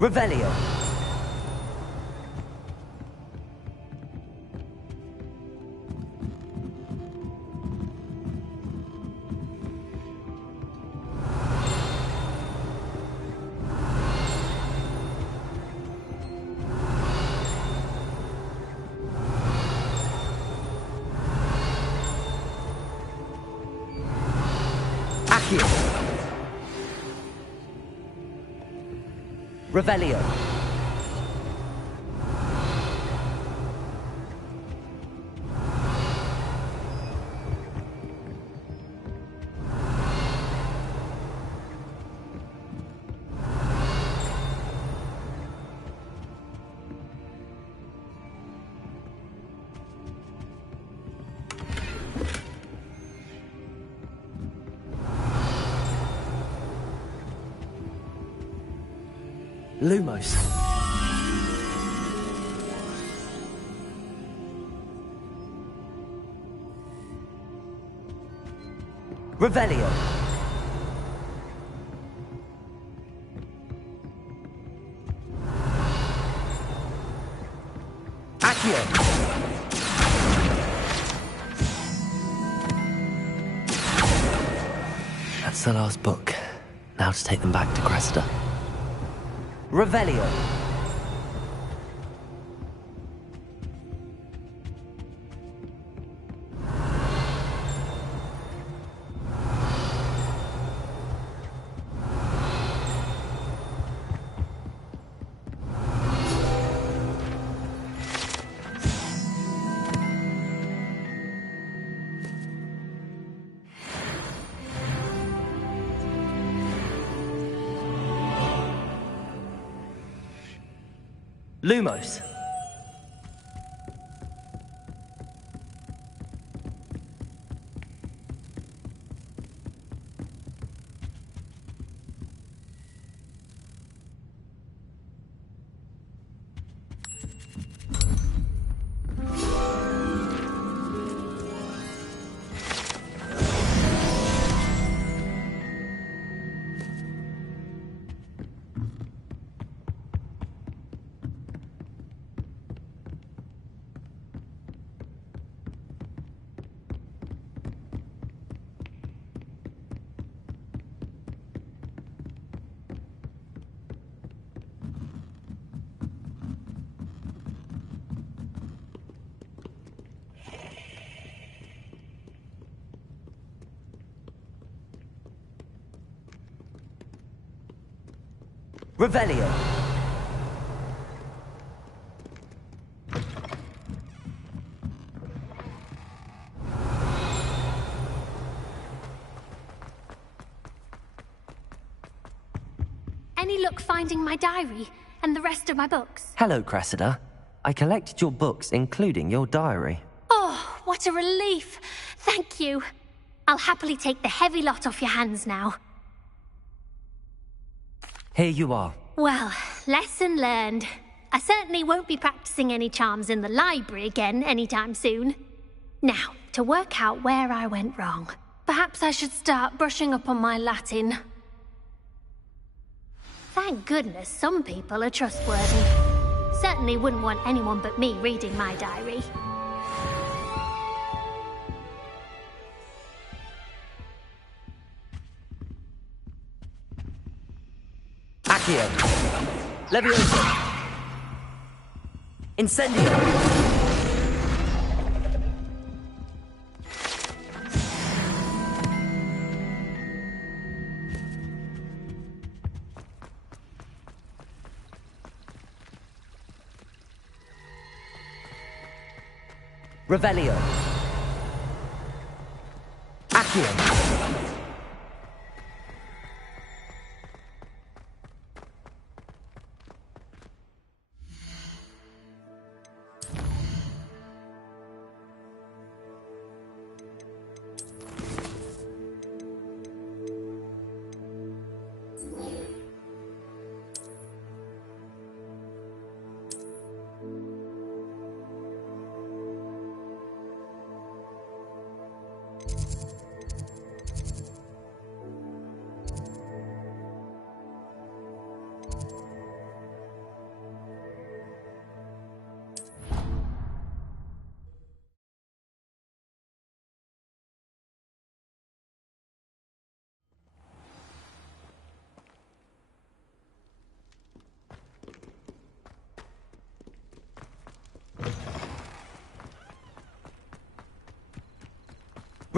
Revelio. Revelio. Lumos. Revelio. Accio. That's the last book. Now to take them back to Cressida. Revelio. Lumos. Revelio. Any luck finding my diary and the rest of my books? Hello, Cressida. I collected your books, including your diary. Oh, what a relief. Thank you. I'll happily take the heavy lot off your hands now. Here you are. Well, lesson learned. I certainly won't be practicing any charms in the library again anytime soon. Now, to work out where I went wrong. Perhaps I should start brushing up on my Latin. Thank goodness some people are trustworthy. Certainly wouldn't want anyone but me reading my diary. Accio. Levioso. Incendio. Revelio. Accio.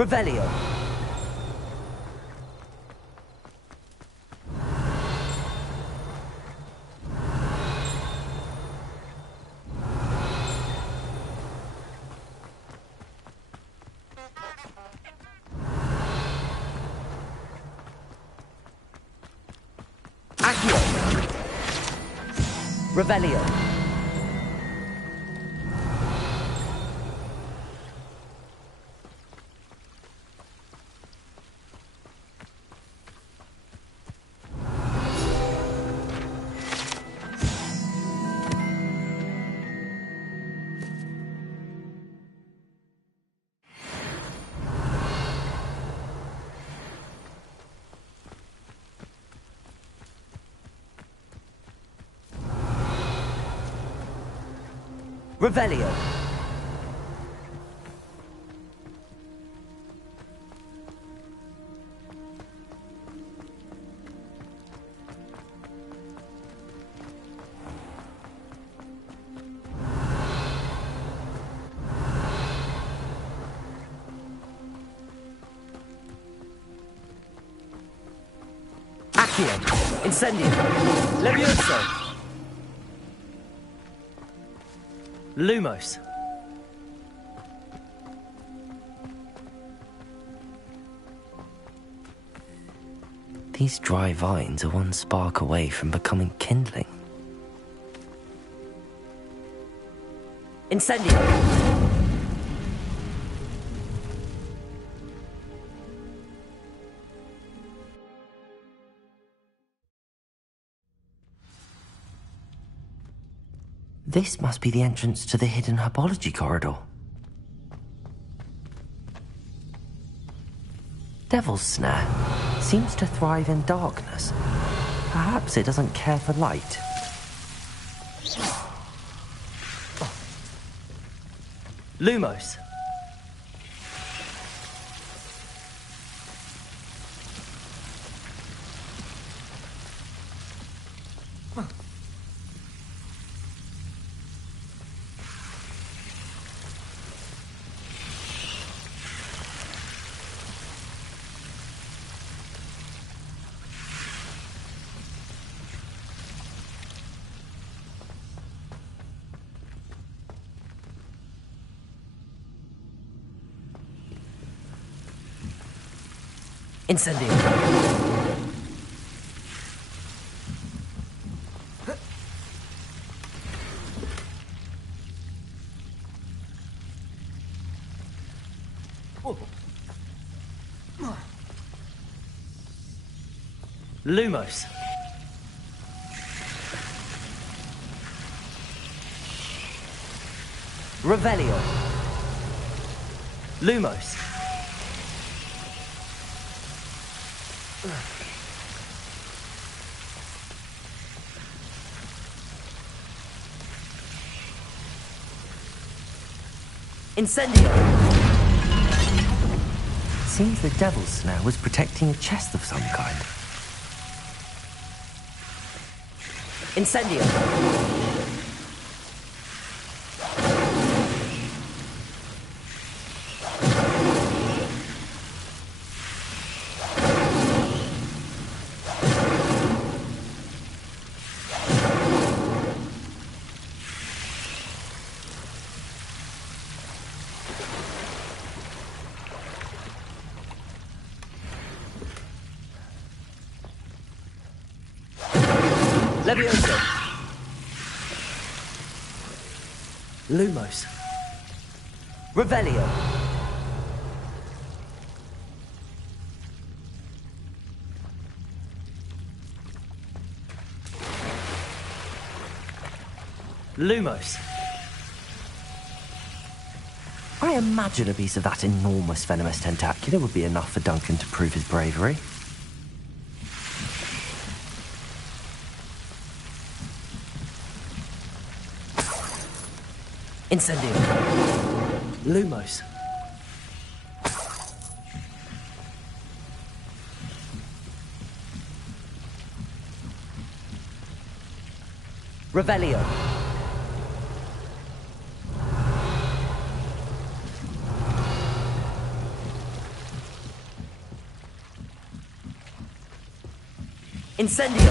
Revelio. Accio. Revelio. Revelio. Accio. Incendio. Levioso. Lumos. These dry vines are one spark away from becoming kindling. Incendio. This must be the entrance to the hidden herbology corridor. Devil's Snare seems to thrive in darkness. Perhaps it doesn't care for light. Lumos. Incendio. Lumos. Revelio. Lumos. Incendio. Seems the Devil's Snare was protecting a chest of some kind. Incendio. Levioso. Lumos. Revelio. Lumos. I imagine a piece of that enormous venomous tentacular would be enough for Duncan to prove his bravery. Incendio. Lumos. Revelio. Incendio.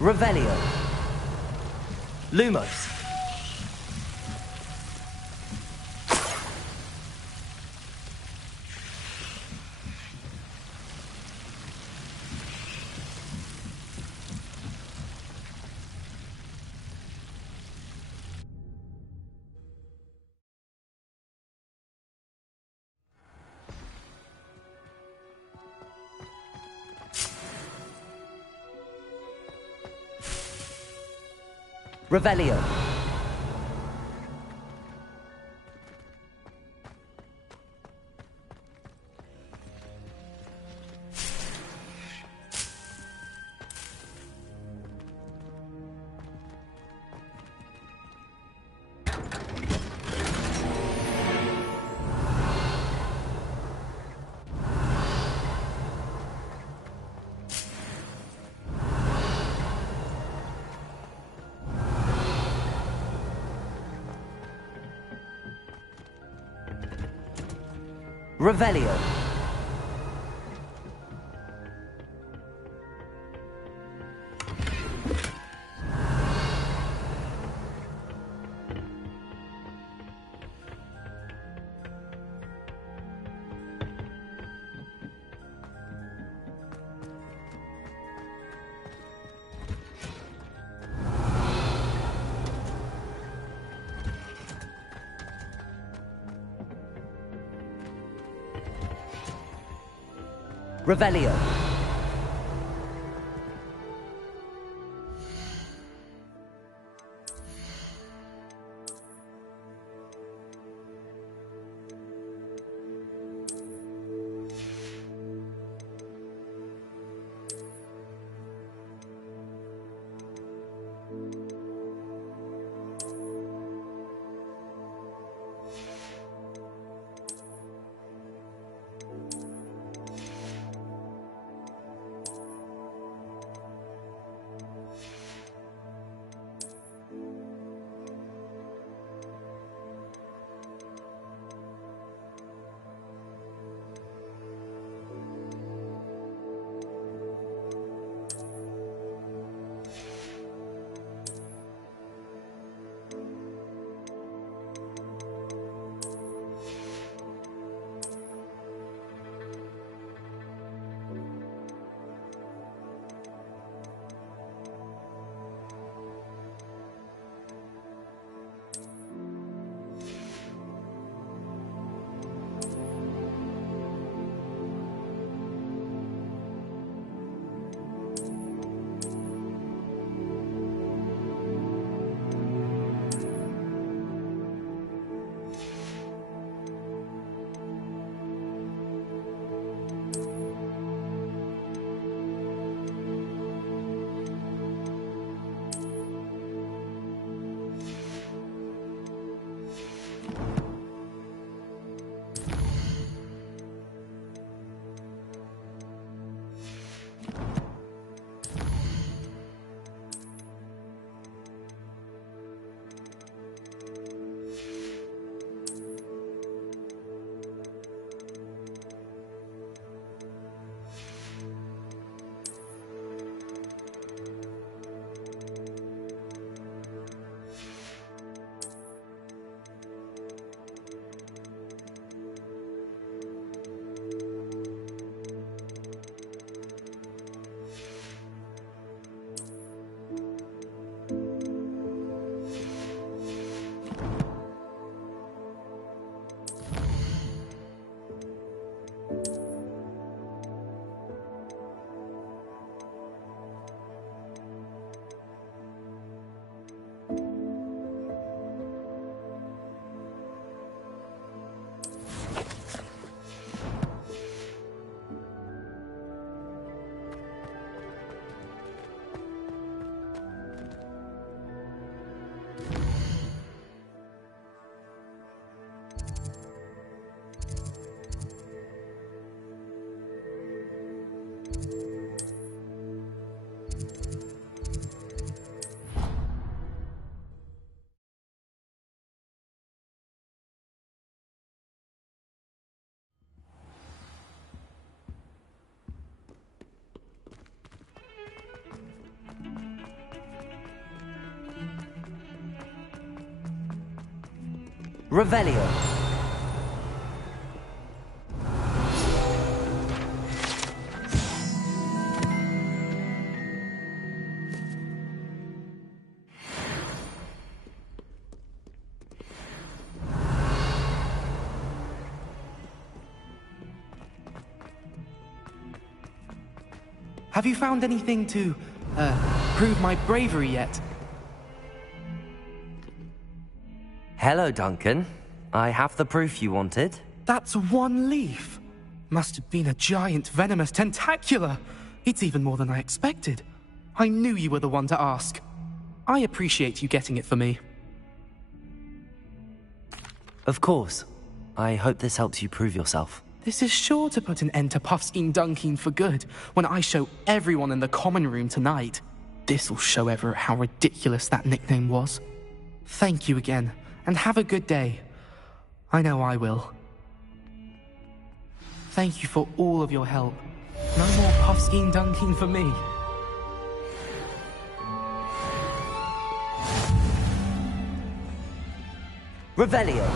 Revelio. Lumos. Revelio. Revelio. Revelio. Revelio. Have you found anything to, prove my bravery yet? Hello, Duncan. I have the proof you wanted. That's one leaf. Must have been a giant venomous tentacula. It's even more than I expected. I knew you were the one to ask. I appreciate you getting it for me. Of course. I hope this helps you prove yourself. This is sure to put an end to Puffskein Dunkeen for good when I show everyone in the common room tonight. This'll show Everett how ridiculous that nickname was. Thank you again, and have a good day. I know I will. Thank you for all of your help. No more Puffskein Dunkeen for me. Revelio.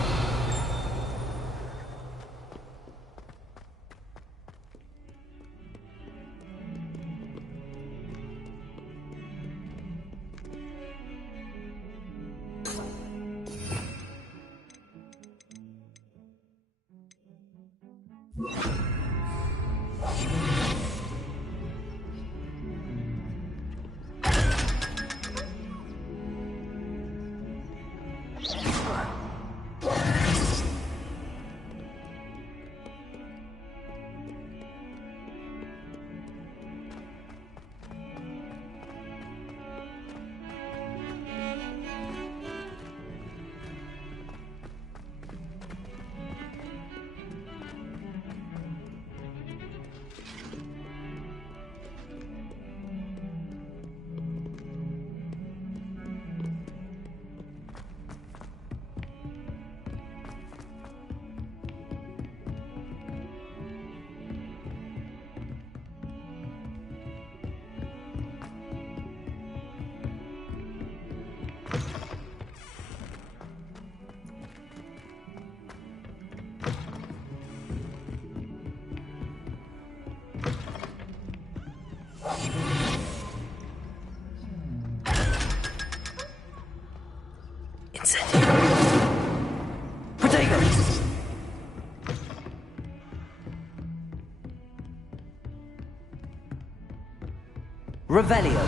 Revelio.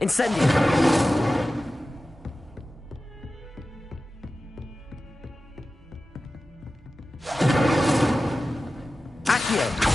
Incendio. Accio.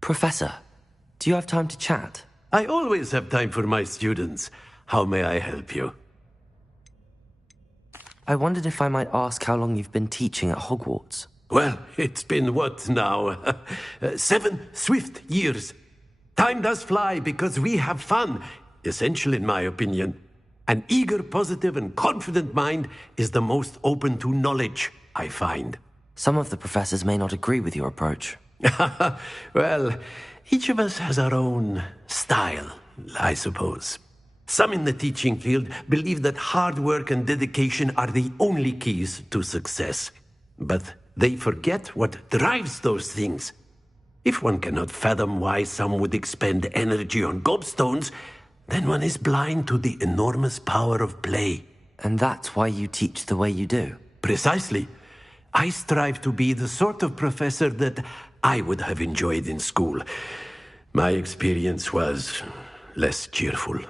Professor, do you have time to chat? I always have time for my students. How may I help you? I wondered if I might ask how long you've been teaching at Hogwarts. Well, it's been what now? 7 swift years. Time does fly because we have fun. Essential in my opinion. An eager, positive, and confident mind is the most open to knowledge, I find. Some of the professors may not agree with your approach. Well, each of us has our own style, I suppose. Some in the teaching field believe that hard work and dedication are the only keys to success. But they forget what drives those things. If one cannot fathom why some would expend energy on gobstones, then one is blind to the enormous power of play. And that's why you teach the way you do? Precisely. I strive to be the sort of professor that I would have enjoyed in school. My experience was less cheerful.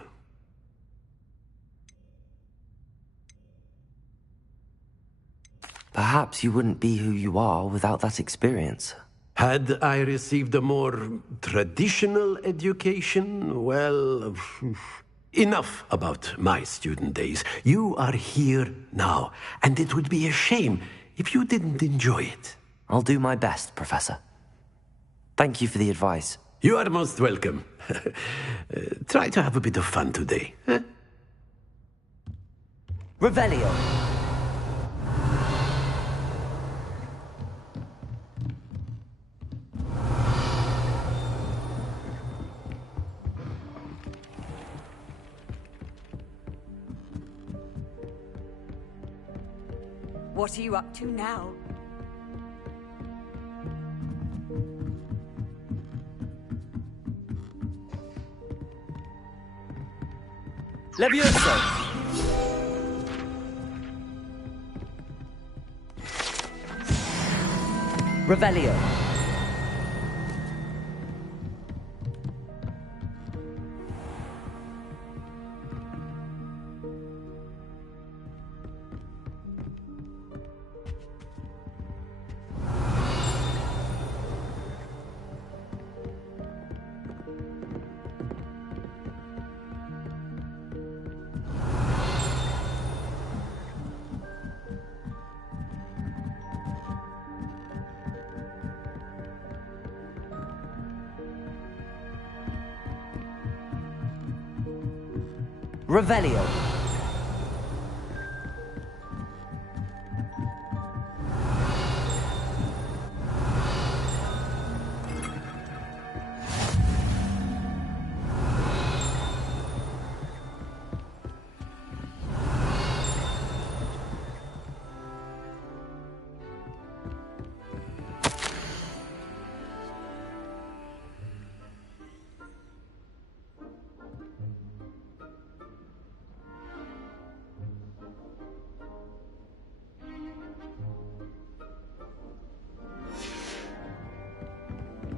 Perhaps you wouldn't be who you are without that experience. Had I received a more traditional education, well, enough about my student days. You are here now, and it would be a shame if you didn't enjoy it. I'll do my best, Professor. Thank you for the advice. You are most welcome. Try to have a bit of fun today. Huh? Revelio. What are you up to now? Levioso. Revelio. Revelio.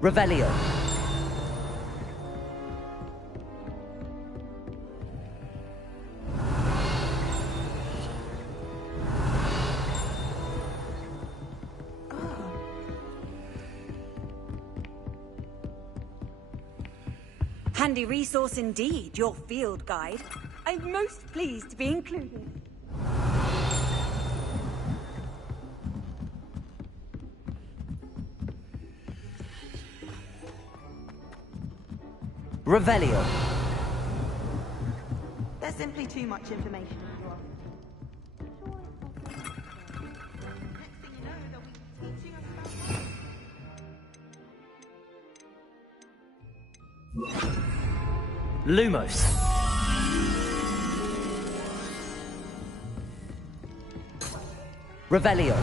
Revelio. Handy resource indeed, your field guide. I'm most pleased to be included. Revelio. There's simply too much information. Lumos. Revelio.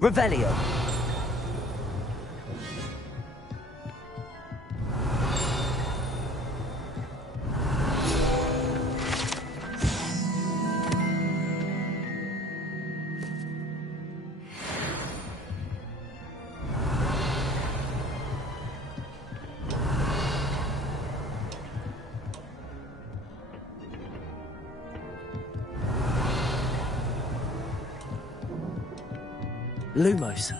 Revelio. Lumos.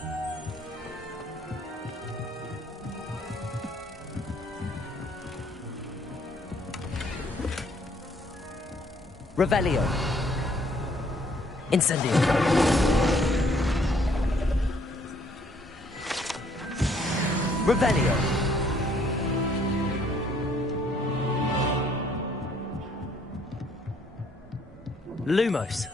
Revelio. Incendio. Revelio. Lumos.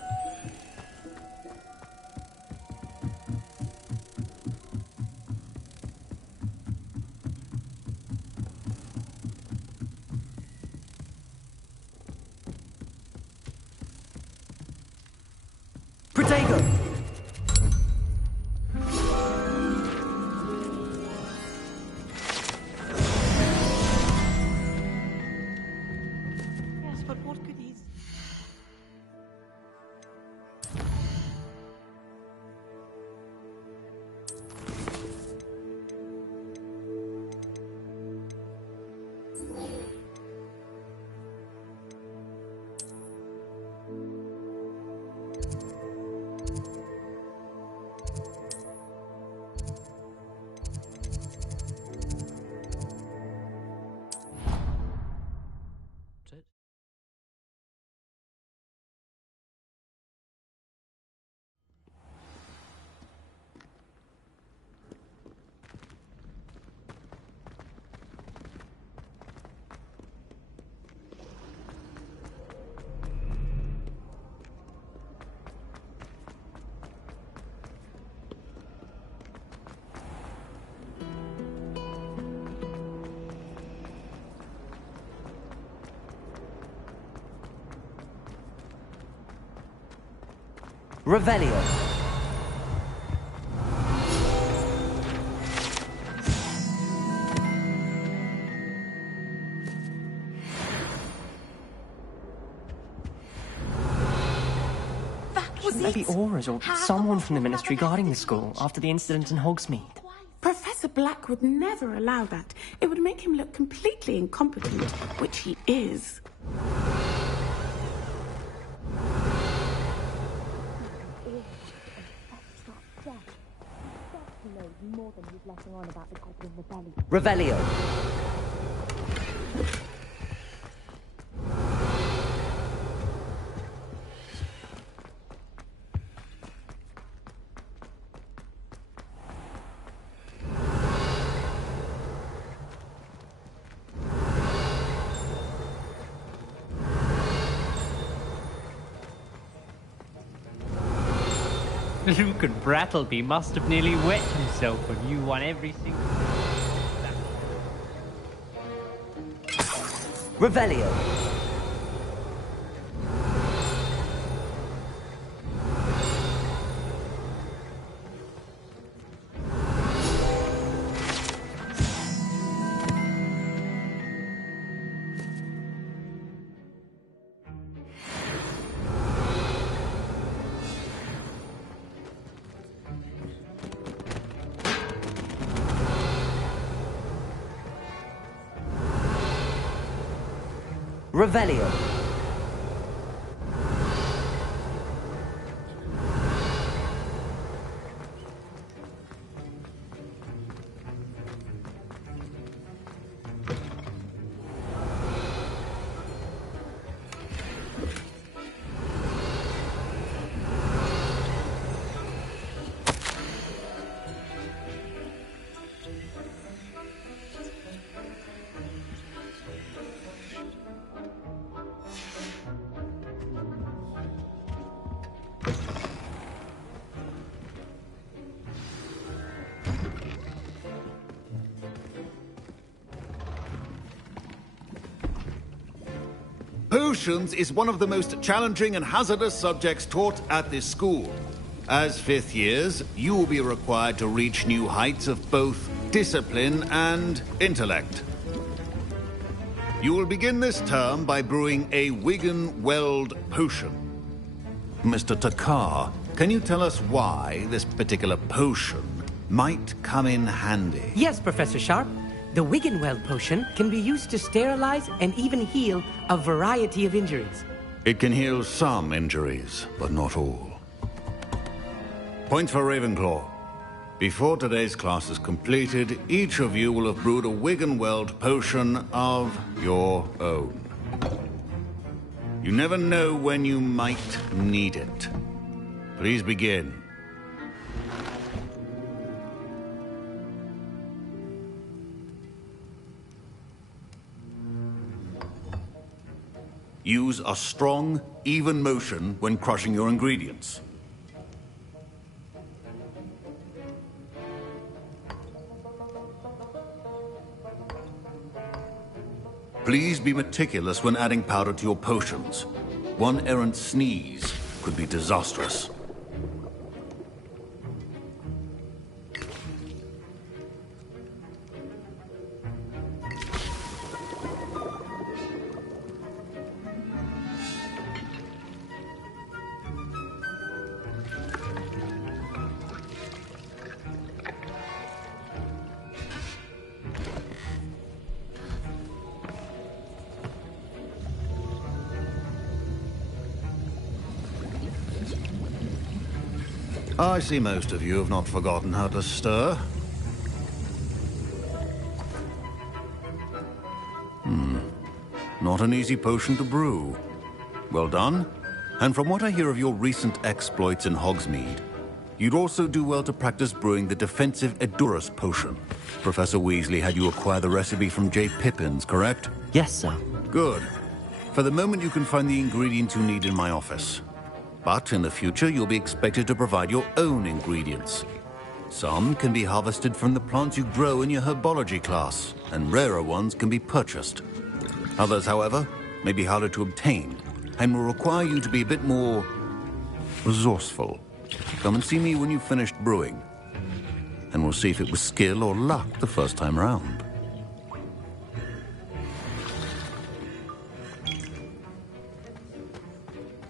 Protego. Yes, but what could he... Revelio. Shouldn't there be auras or someone from the Ministry guarding the school after the incident in Hogsmeade? Professor Black would never allow that. It would make him look completely incompetent, which he is. Revelio. Luke and Brattleby must have nearly wet himself when you won every single... Revelio. Revelio. Potions is one of the most challenging and hazardous subjects taught at this school. As fifth years, you will be required to reach new heights of both discipline and intellect. You will begin this term by brewing a Wigan-Weld potion. Mr. Takar, can you tell us why this particular potion might come in handy? Yes, Professor Sharp. The Wigan-Weld potion can be used to sterilize and even heal a variety of injuries. It can heal some injuries, but not all. Point for Ravenclaw. Before today's class is completed, each of you will have brewed a Wigan-Weld potion of your own. You never know when you might need it. Please begin. Use a strong, even motion when crushing your ingredients. Please be meticulous when adding powder to your potions. One errant sneeze could be disastrous. I see most of you have not forgotten how to stir. Not an easy potion to brew. Well done. And from what I hear of your recent exploits in Hogsmeade, you'd also do well to practice brewing the defensive Edurus potion. Professor Weasley had you acquire the recipe from J. Pippin's, correct? Yes, sir. Good. For the moment, you can find the ingredients you need in my office. But in the future, you'll be expected to provide your own ingredients. Some can be harvested from the plants you grow in your herbology class, and rarer ones can be purchased. Others, however, may be harder to obtain, and will require you to be a bit more resourceful. Come and see me when you've finished brewing, and we'll see if it was skill or luck the first time round.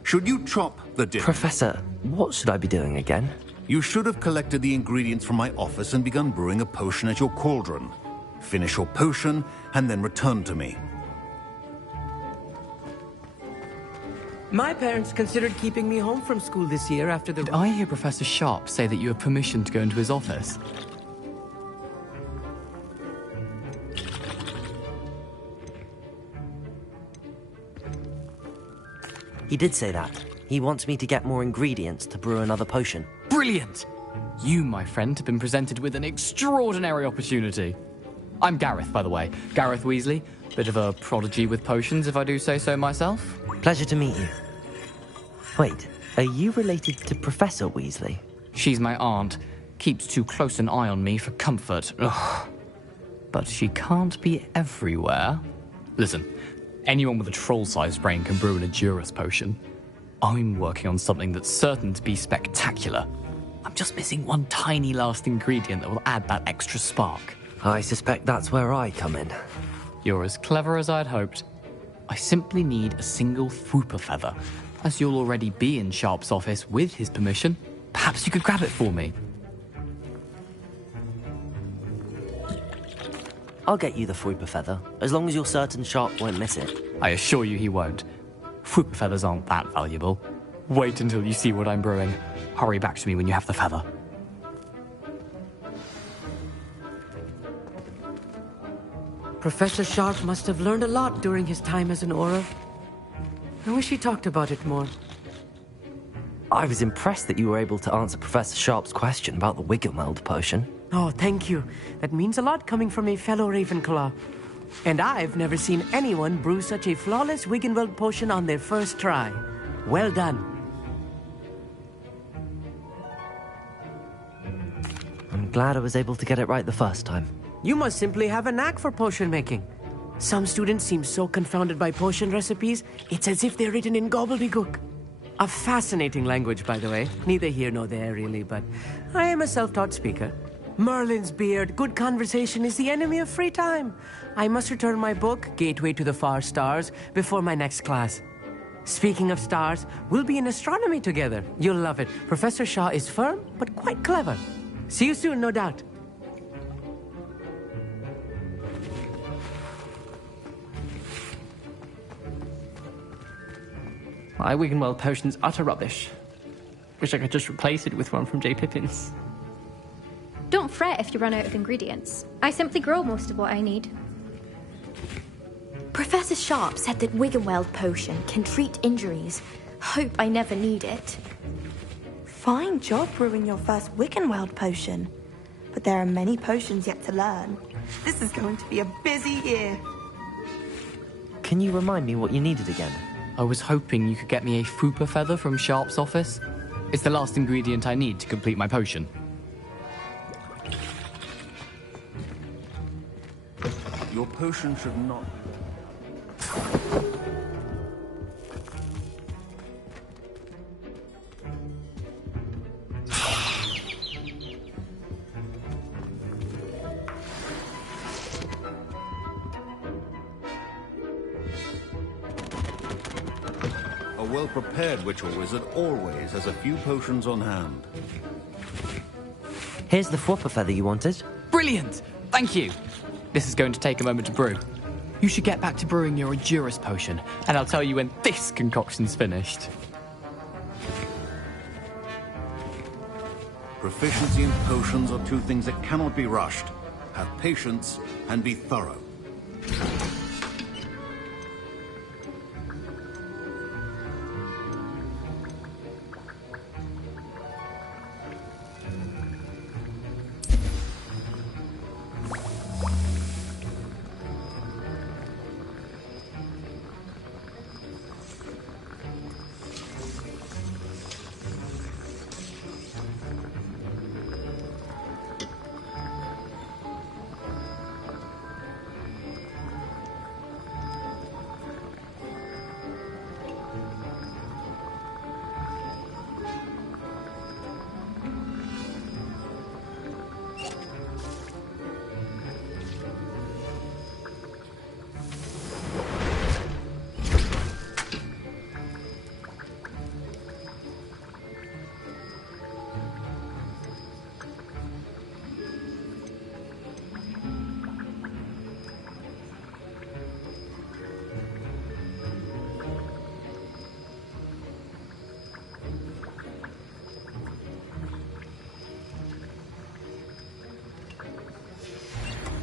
Should you chop the dish? Professor, what should I be doing again? You should have collected the ingredients from my office and begun brewing a potion at your cauldron. Finish your potion, and then return to me. My parents considered keeping me home from school this year after the... Did I hear Professor Sharp say that you have permission to go into his office? He did say that. He wants me to get more ingredients to brew another potion. Brilliant! You, my friend, have been presented with an extraordinary opportunity. I'm Gareth, by the way. Gareth Weasley. Bit of a prodigy with potions, if I do say so myself. Pleasure to meet you. Wait, are you related to Professor Weasley? She's my aunt. Keeps too close an eye on me for comfort. Ugh. But she can't be everywhere. Listen, anyone with a troll-sized brain can brew an Edurus potion. I'm working on something that's certain to be spectacular. I'm just missing one tiny last ingredient that will add that extra spark. I suspect that's where I come in. You're as clever as I'd hoped. I simply need a single Fwooper feather. As you'll already be in Sharp's office with his permission, perhaps you could grab it for me. I'll get you the Fwooper feather, as long as you're certain Sharp won't miss it. I assure you he won't. Fwooper feathers aren't that valuable. Wait until you see what I'm brewing. Hurry back to me when you have the feather. Professor Sharp must have learned a lot during his time as an Auror. I wish he talked about it more. I was impressed that you were able to answer Professor Sharp's question about the Wiggenweld potion. Oh, thank you. That means a lot coming from a fellow Ravenclaw. And I've never seen anyone brew such a flawless Wiggenweld potion on their first try. Well done. I'm glad I was able to get it right the first time. You must simply have a knack for potion making. Some students seem so confounded by potion recipes, it's as if they're written in gobbledygook. A fascinating language, by the way. Neither here nor there, really, but I am a self-taught speaker. Merlin's beard, good conversation is the enemy of free time. I must return my book, Gateway to the Far Stars, before my next class. Speaking of stars, we'll be in astronomy together. You'll love it. Professor Shaw is firm, but quite clever. See you soon, no doubt. My Wiggenweld potion's utter rubbish. Wish I could just replace it with one from J. Pippin's. Don't fret if you run out of ingredients. I simply grow most of what I need. Professor Sharp said that Wiggenweld potion can treat injuries. Hope I never need it. Fine job brewing your first Wiggenweld potion. But there are many potions yet to learn. This is going to be a busy year. Can you remind me what you needed again? I was hoping you could get me a Fwooper feather from Sharp's office. It's the last ingredient I need to complete my potion. Your potion should not... A well-prepared witch or wizard always has a few potions on hand. Here's the Fwooper feather you wanted. Brilliant! Thank you! This is going to take a moment to brew. You should get back to brewing your Edurus potion, and I'll tell you when this concoction's finished. Proficiency and potions are two things that cannot be rushed. Have patience and be thorough.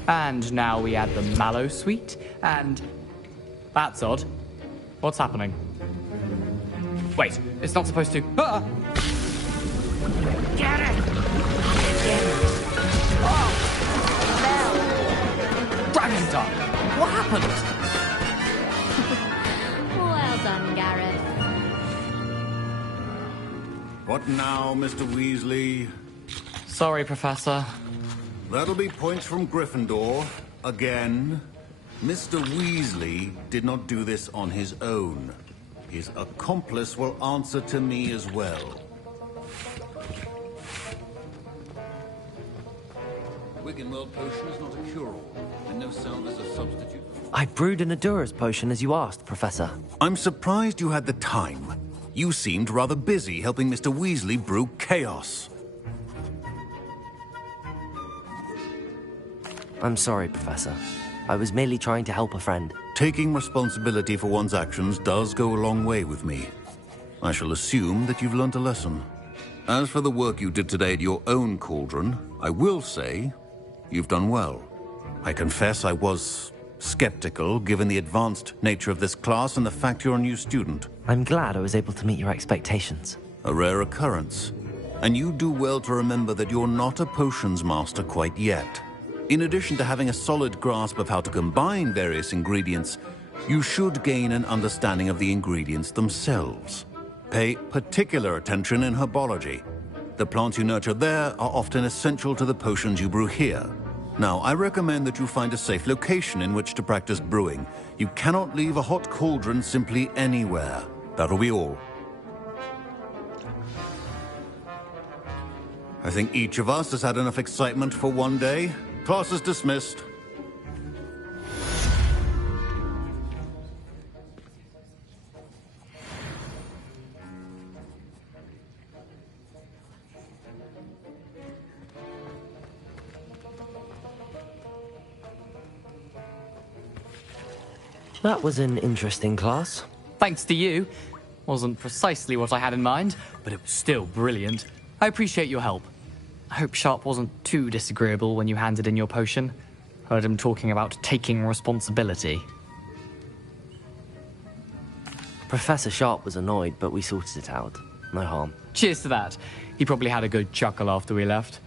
And now we add the mallow sweet, and... That's odd. What's happening? Wait, it's not supposed to... Ah! Get it! Dragon Dog! What happened? Well done, Gareth. What now, Mr. Weasley? Sorry, Professor. That'll be points from Gryffindor. Again. Mr. Weasley did not do this on his own. His accomplice will answer to me as well. Wiggenweld potion is not a cure-all, and no sound as a substitute. I brewed an Adura's potion as you asked, Professor. I'm surprised you had the time. You seemed rather busy helping Mr. Weasley brew chaos. I'm sorry, Professor. I was merely trying to help a friend. Taking responsibility for one's actions does go a long way with me. I shall assume that you've learnt a lesson. As for the work you did today at your own cauldron, I will say you've done well. I confess I was skeptical, given the advanced nature of this class and the fact you're a new student. I'm glad I was able to meet your expectations. A rare occurrence. And you do well to remember that you're not a potions master quite yet. In addition to having a solid grasp of how to combine various ingredients, you should gain an understanding of the ingredients themselves. Pay particular attention in herbology. The plants you nurture there are often essential to the potions you brew here. Now, I recommend that you find a safe location in which to practice brewing. You cannot leave a hot cauldron simply anywhere. That'll be all. I think each of us has had enough excitement for one day. Class is dismissed. That was an interesting class. Thanks to you. Wasn't precisely what I had in mind, but it was still brilliant. I appreciate your help. I hope Sharp wasn't too disagreeable when you handed in your potion. Heard him talking about taking responsibility. Professor Sharp was annoyed, but we sorted it out. No harm. Cheers to that. He probably had a good chuckle after we left.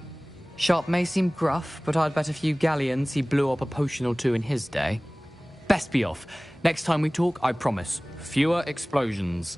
Sharp may seem gruff, but I'd bet a few galleons he blew up a potion or two in his day. Best be off. Next time we talk, I promise, fewer explosions.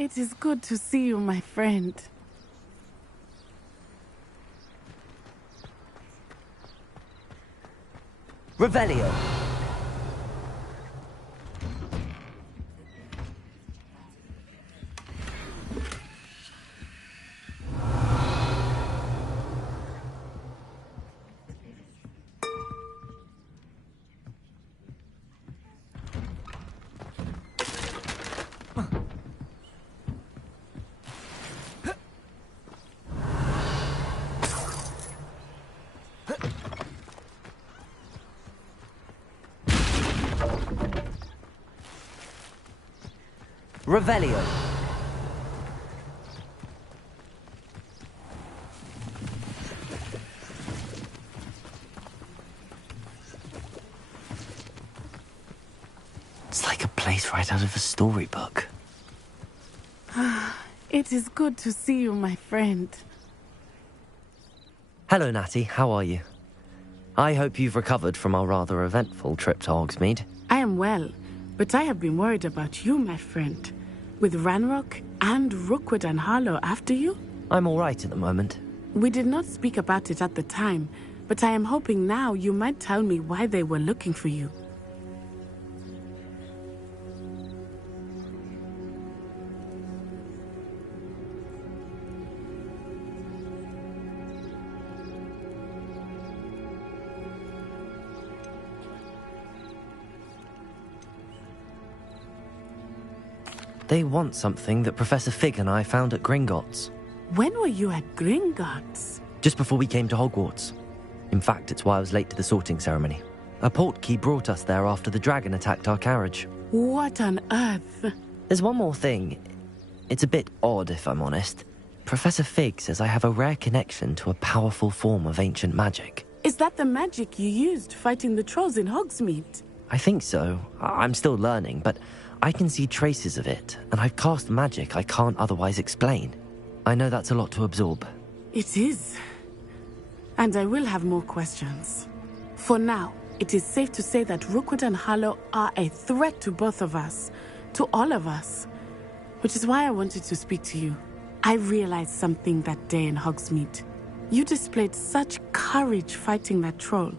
it is good to see you, my friend. Revelio. Revelio. It's like a place right out of a storybook. It is good to see you, my friend. Hello, Natty. How are you? I hope you've recovered from our rather eventful trip to Hogsmeade. I am well, but I have been worried about you, my friend. With Ranrock and Rookwood and Harlow after you? I'm all right at the moment. We did not speak about it at the time, but I am hoping now you might tell me why they were looking for you. They want something that Professor Fig and I found at Gringotts. When were you at Gringotts? Just before we came to Hogwarts. In fact, it's why I was late to the sorting ceremony. A portkey brought us there after the dragon attacked our carriage. What on earth? There's one more thing. It's a bit odd, if I'm honest. Professor Fig says I have a rare connection to a powerful form of ancient magic. Is that the magic you used fighting the trolls in Hogsmeade? I think so. I'm still learning, but I can see traces of it, and I've cast magic I can't otherwise explain. I know that's a lot to absorb. It is. And I will have more questions. For now, it is safe to say that Rookwood and Harlow are a threat to both of us, to all of us. Which is why I wanted to speak to you. I realized something that day in Hogsmeade. You displayed such courage fighting that troll,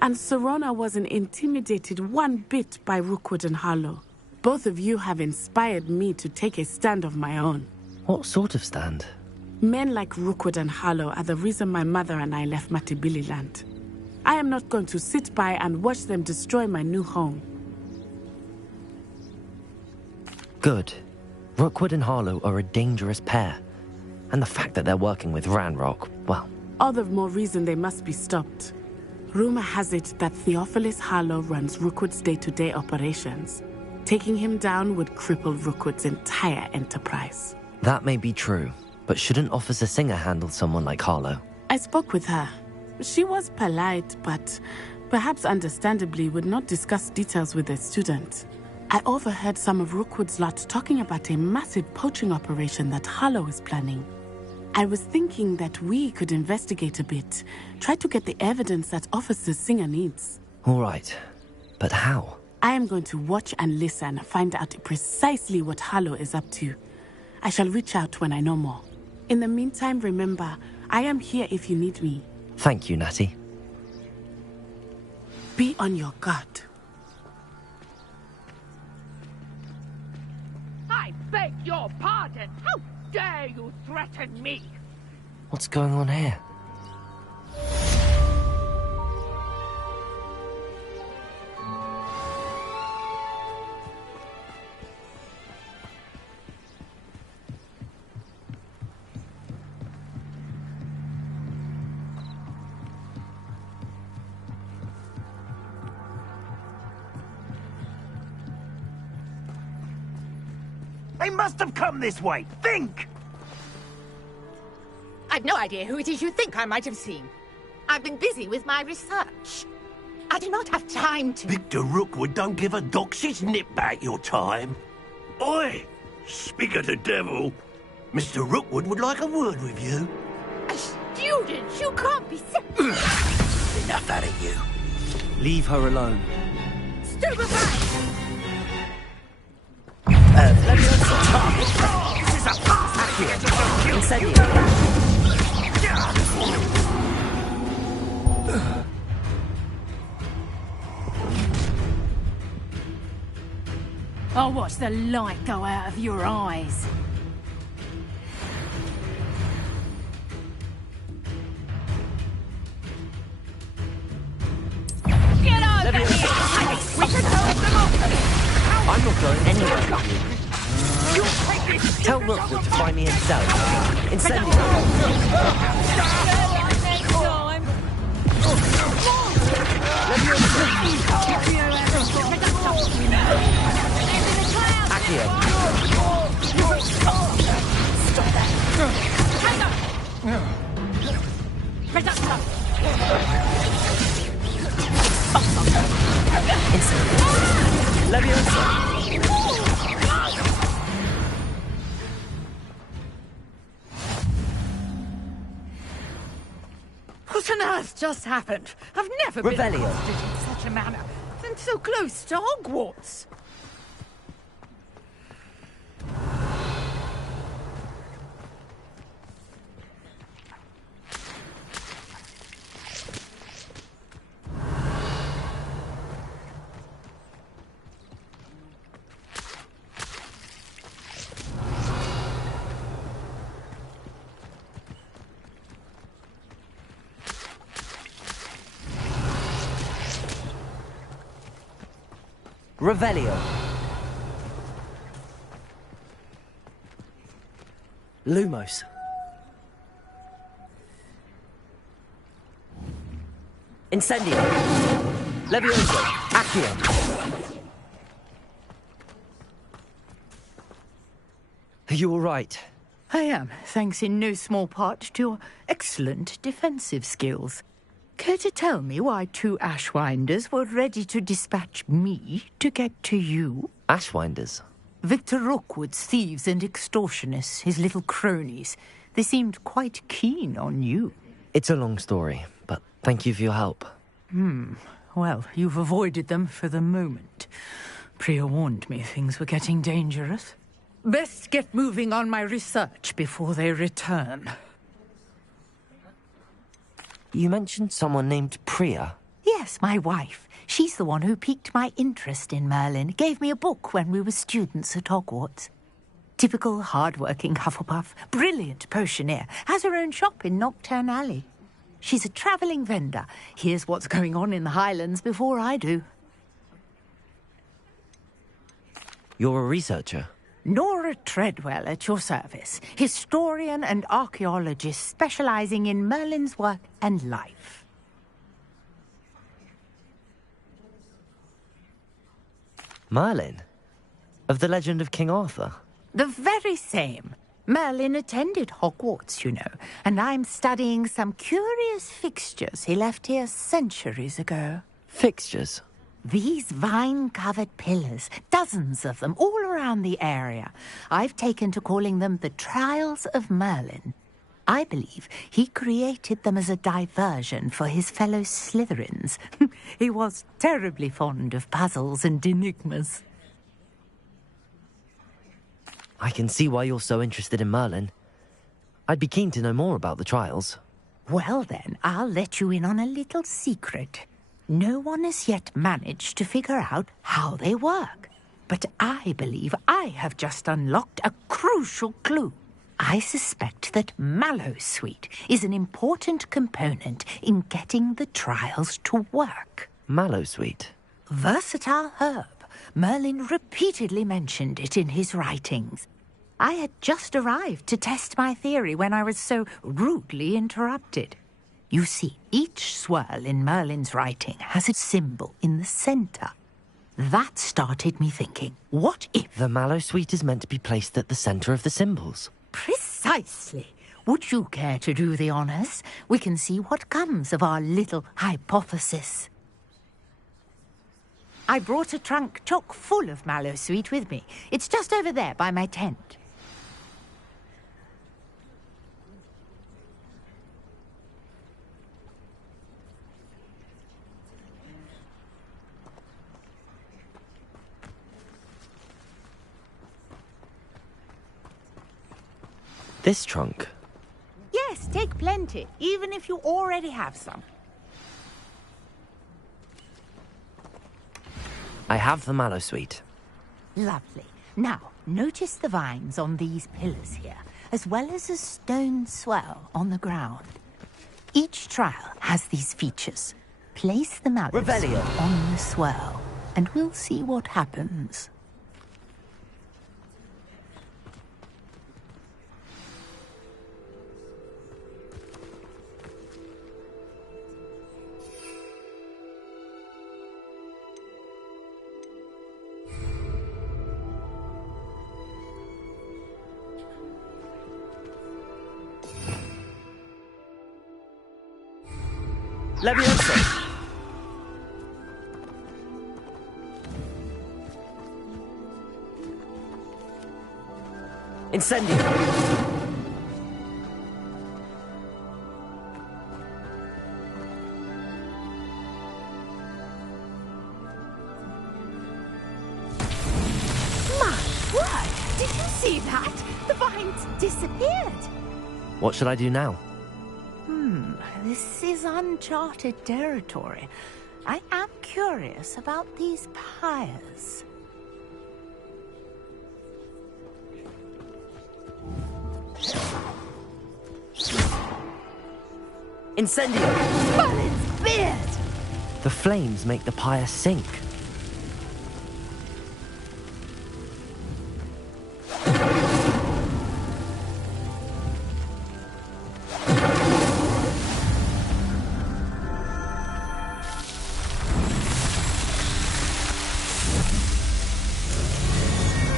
and Serona wasn't intimidated one bit by Rookwood and Harlow. Both of you have inspired me to take a stand of my own. What sort of stand? Men like Rookwood and Harlow are the reason my mother and I left Matibili land. I am not going to sit by and watch them destroy my new home. Good. Rookwood and Harlow are a dangerous pair. And the fact that they're working with Ranrock, well... All the more reason they must be stopped. Rumor has it that Theophilus Harlow runs Rookwood's day-to-day operations. Taking him down would cripple Rookwood's entire enterprise. That may be true, but shouldn't Officer Singer handle someone like Harlow? I spoke with her. She was polite, but perhaps understandably would not discuss details with a student. I overheard some of Rookwood's lot talking about a massive poaching operation that Harlow is planning. I was thinking that we could investigate a bit, try to get the evidence that Officer Singer needs. All right, but how? I am going to watch and listen, find out precisely what Harlow is up to. I shall reach out when I know more. In the meantime, remember, I am here if you need me. Thank you, Natty. Be on your guard. I beg your pardon. How dare you threaten me? What's going on here? They must have come this way. Think! I've no idea who it is you think I might have seen. I've been busy with my research. I do not have time to... Victor Rookwood don't give a doxy's nip back your time. Oi! Speak of the devil. Mr. Rookwood would like a word with you. A student? You can't be... Enough out of you. Leave her alone. Stupefy! Let me This is a fast Incendio. I'll watch the light go out of your eyes. Get over here! We can hold them off! I'm not going anywhere with you. Tell Rookwood to find me himself. Incendio. What on earth just happened? I've never been Revelio. hosted in such a manner. And so close to Hogwarts. Revelio. Lumos. Incendio. Levioso. Accio. Are you all right? I am, thanks in no small part to your excellent defensive skills. Care to tell me why two Ashwinders were ready to dispatch me to get to you? Ashwinders? Victor Rookwood's thieves and extortionists, his little cronies. They seemed quite keen on you. It's a long story, but thank you for your help. Well, you've avoided them for the moment. Priya warned me things were getting dangerous. Best get moving on my research before they return. You mentioned someone named Priya. Yes, my wife. She's the one who piqued my interest in Merlin. Gave me a book when we were students at Hogwarts. Typical hard-working Hufflepuff. Brilliant potioneer. Has her own shop in Nocturne Alley. She's a travelling vendor. Hears what's going on in the Highlands before I do. You're a researcher? Nora Treadwell at your service. Historian and archaeologist specialising in Merlin's work and life. Merlin? Of the legend of King Arthur? The very same. Merlin attended Hogwarts, you know, and I'm studying some curious fixtures he left here centuries ago. Fixtures? These vine-covered pillars, dozens of them, all around the area. I've taken to calling them the Trials of Merlin. I believe he created them as a diversion for his fellow Slytherins. He was terribly fond of puzzles and enigmas. I can see why you're so interested in Merlin. I'd be keen to know more about the trials. Well then, I'll let you in on a little secret. No one has yet managed to figure out how they work. But I believe I have just unlocked a crucial clue. I suspect that Mallowsweet is an important component in getting the trials to work. Mallowsweet? Versatile herb. Merlin repeatedly mentioned it in his writings. I had just arrived to test my theory when I was so rudely interrupted. You see, each swirl in Merlin's writing has a symbol in the centre. That started me thinking, what if... The Mallowsweet is meant to be placed at the centre of the symbols. Precisely. Would you care to do the honours? We can see what comes of our little hypothesis. I brought a trunk chock full of Mallowsweet with me. It's just over there by my tent. This trunk? Yes, take plenty, even if you already have some. I have the mallow sweet. Lovely. Now, notice the vines on these pillars here, as well as a stone swell on the ground. Each trial has these features. Place the mallow Revelio. sweet on the swell, and we'll see what happens. Levioso. Incendio. My word! Did you see that? The vines disappeared. What should I do now? This is uncharted territory. I am curious about these pyres. Incendio. Merlin's beard! The flames make the pyre sink.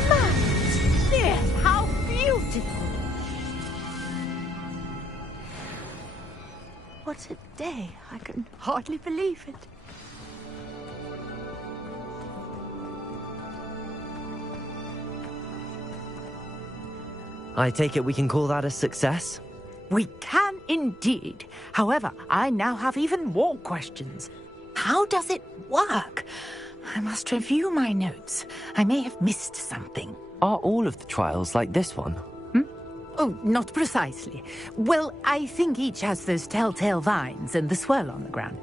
Merlin's beard! How beautiful! What a day. I can hardly believe it. I take it we can call that a success? We can indeed. However, I now have even more questions. How does it work? I must review my notes. I may have missed something. Are all of the trials like this one? Oh, not precisely. Well, I think each has those telltale vines and the swirl on the ground.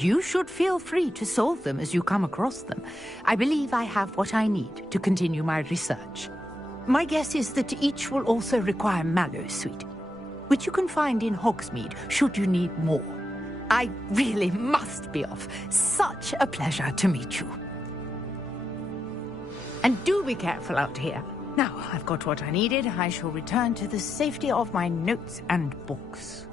You should feel free to solve them as you come across them. I believe I have what I need to continue my research. My guess is that each will also require mallow sweet, which you can find in Hogsmeade should you need more. I really must be off. Such a pleasure to meet you. And do be careful out here. Now, I've got what I needed. I shall return to the safety of my notes and books.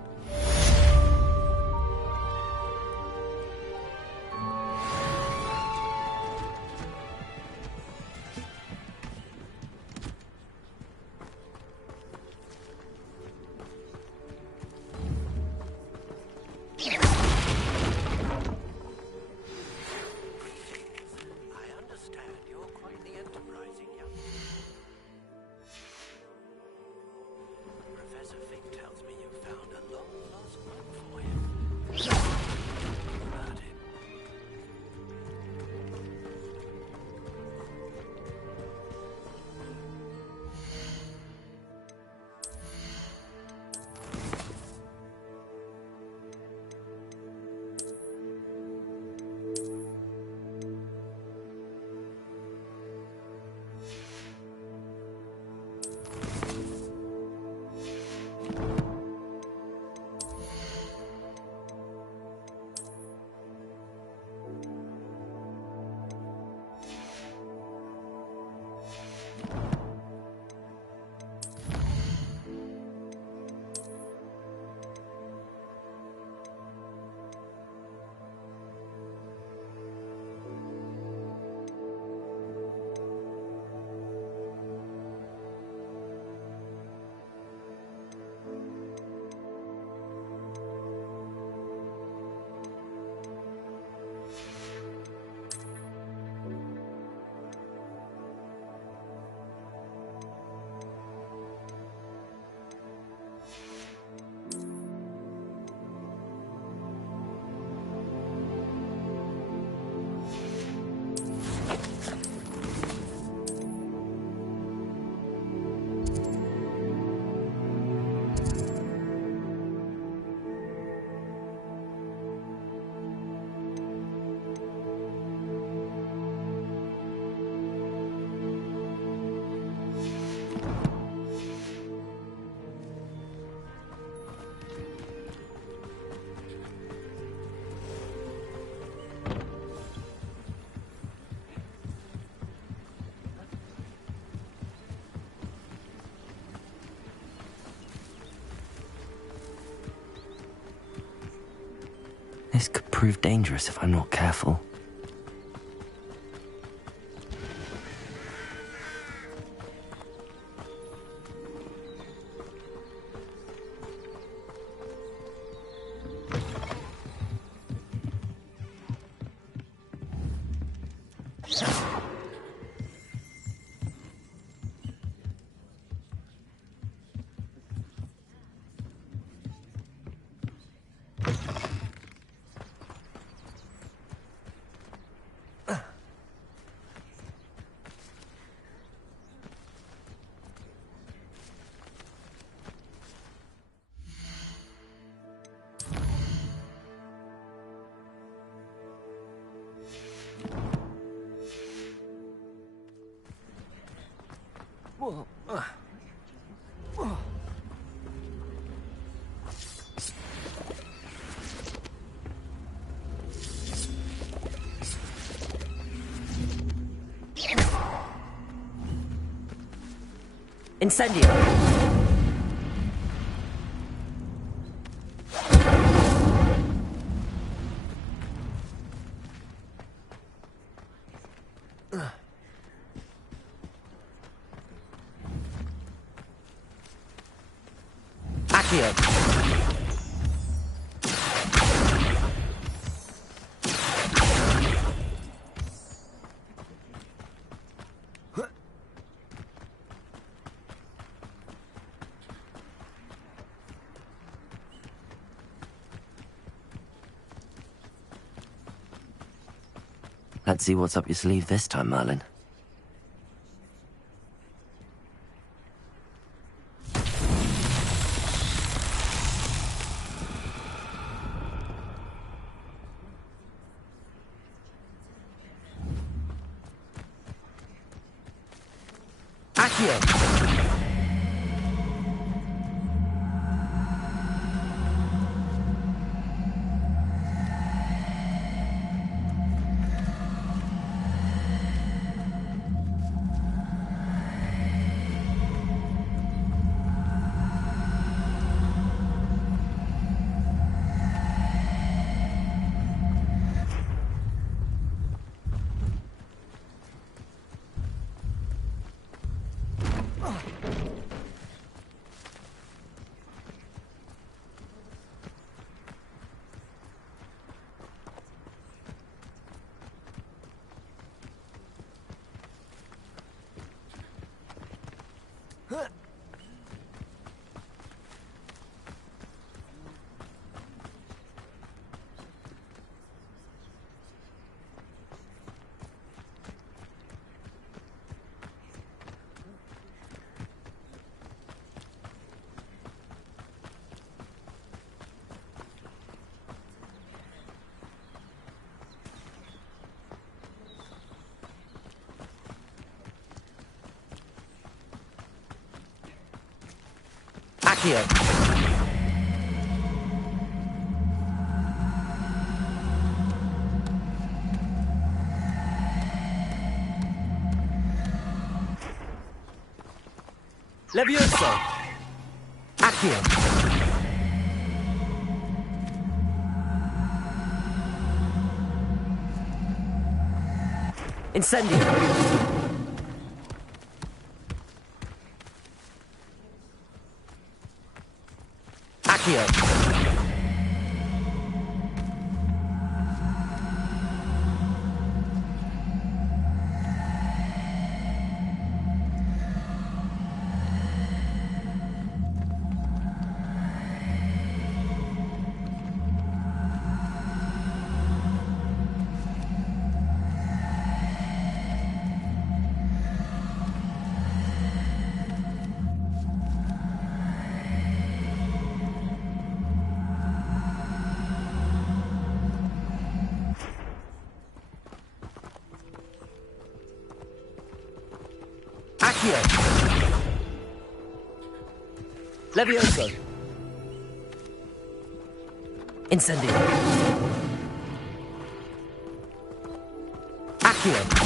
Professor Fig tells me you found a This could prove dangerous if I'm not careful. Incendio! Accio! Let's see what's up your sleeve this time, Merlin. Accio! Accio! Levioso! Accio! Incendio! Accio! Accio! Levioso! Incendio! Accio!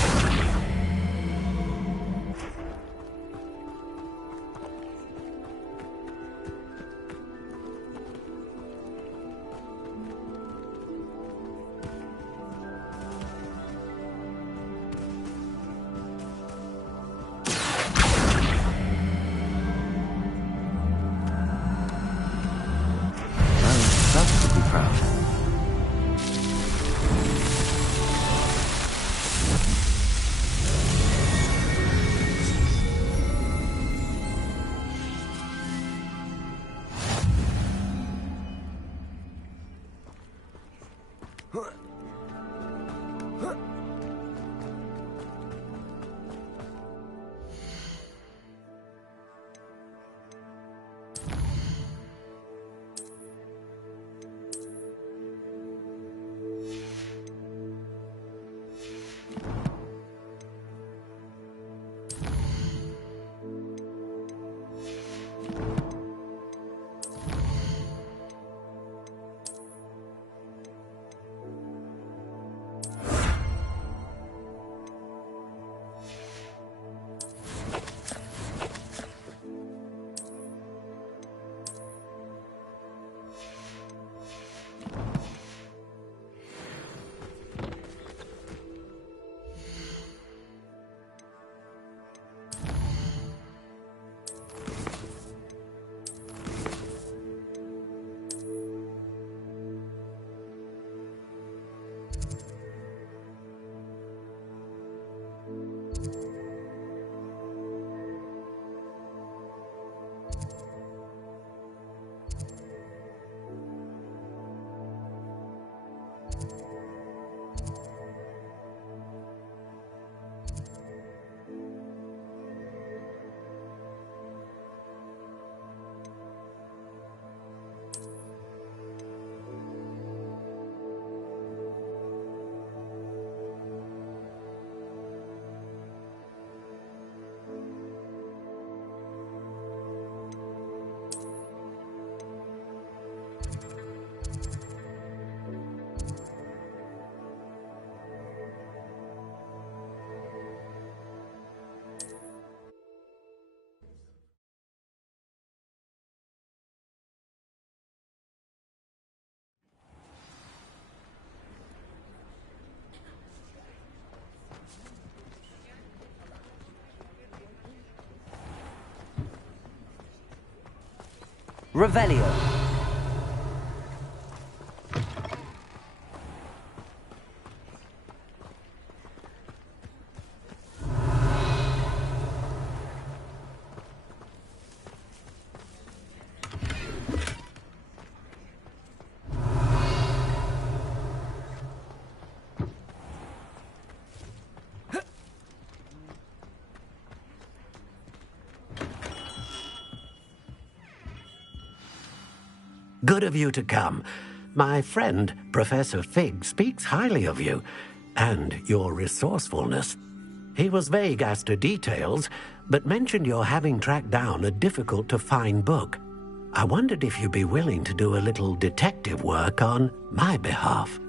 Revelio. Good of you to come. My friend, Professor Fig, speaks highly of you and your resourcefulness. He was vague as to details, but mentioned your having tracked down a difficult-to-find book. I wondered if you'd be willing to do a little detective work on my behalf.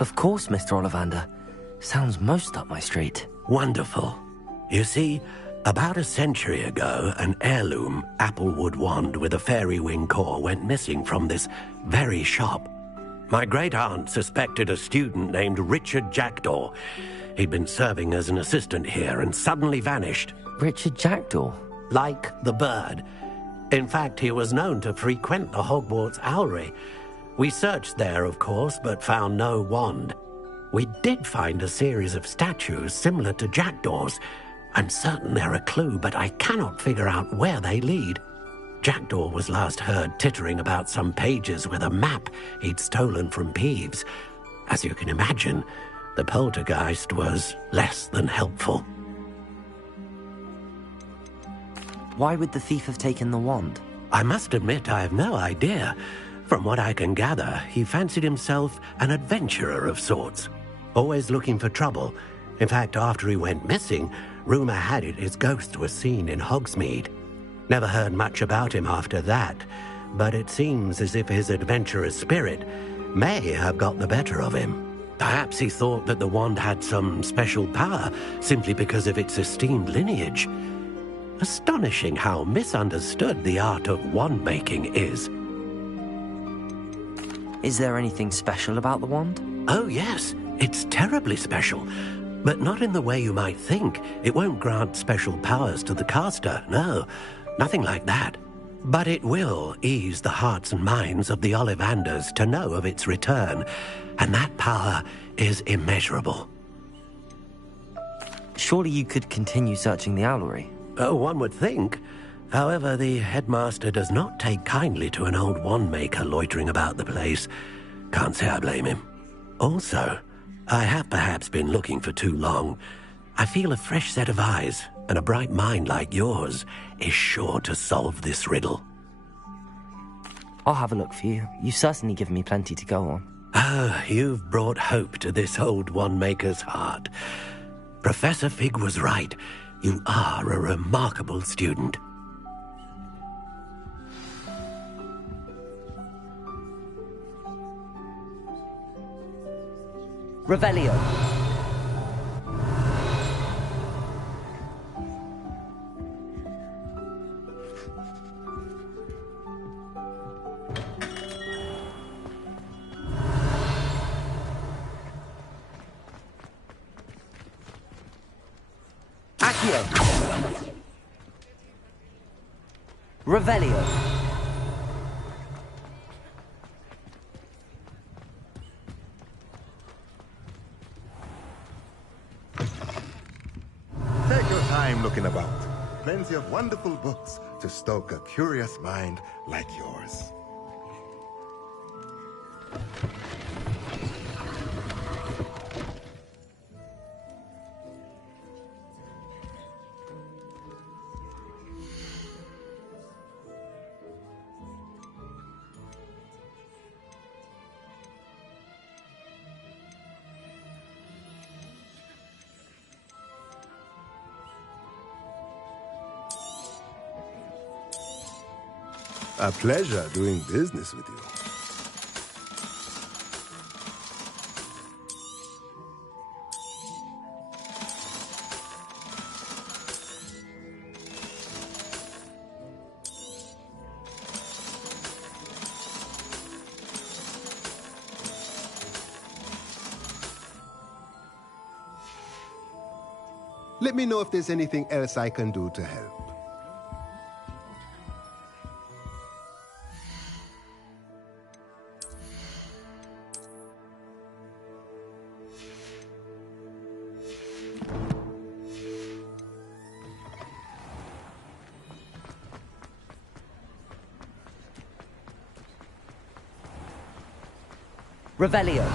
Of course, Mr. Ollivander. Sounds most up my street. Wonderful. You see, about a century ago, an heirloom applewood wand with a fairy wing core went missing from this very shop. My great-aunt suspected a student named Richard Jackdaw. He'd been serving as an assistant here and suddenly vanished. Richard Jackdaw? Like the bird. In fact, he was known to frequent the Hogwarts Owlery. We searched there, of course, but found no wand. We did find a series of statues similar to Jackdaw's. I'm certain they're a clue, but I cannot figure out where they lead. Jackdaw was last heard tittering about some pages with a map he'd stolen from Peeves. As you can imagine, the poltergeist was less than helpful. Why would the thief have taken the wand? I must admit I have no idea. From what I can gather, he fancied himself an adventurer of sorts, always looking for trouble. In fact, after he went missing, rumor had it his ghost was seen in Hogsmeade. Never heard much about him after that, but it seems as if his adventurous spirit may have got the better of him. Perhaps he thought that the wand had some special power simply because of its esteemed lineage. Astonishing how misunderstood the art of wand-making is. Is there anything special about the wand? Oh, yes. It's terribly special. But not in the way you might think. It won't grant special powers to the caster, no. Nothing like that. But it will ease the hearts and minds of the Ollivanders to know of its return. And that power is immeasurable. Surely you could continue searching the Owlery. Oh, one would think. However, the headmaster does not take kindly to an old wand-maker loitering about the place. Can't say I blame him. Also, I have perhaps been looking for too long. I feel a fresh set of eyes, and a bright mind like yours is sure to solve this riddle. I'll have a look for you. You've certainly given me plenty to go on. Ah, you've brought hope to this old wand-maker's heart. Professor Fig was right. You are a remarkable student. Revelio. Accio. Revelio. Take your time looking about. Plenty of wonderful books to stoke a curious mind like yours. A pleasure doing business with you. Let me know if there's anything else I can do to help. Revelio.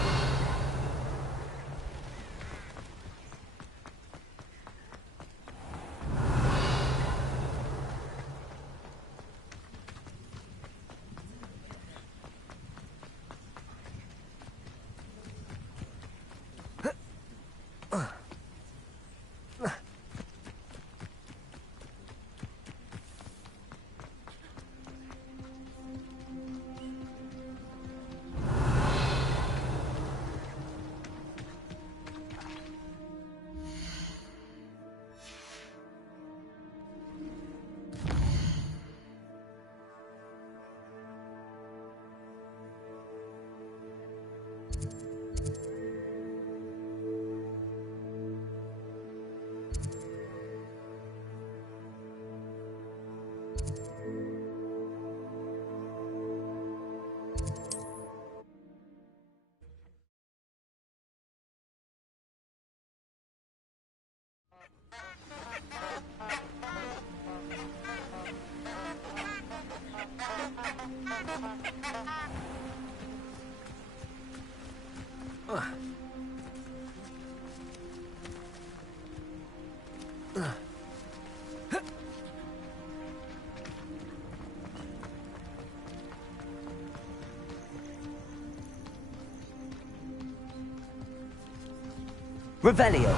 Revelio.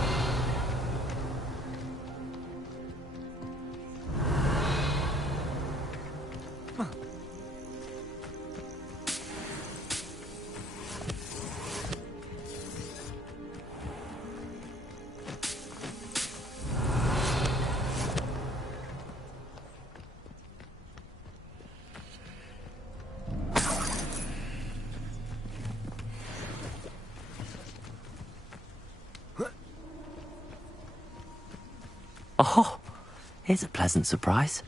Oh, here's a pleasant surprise.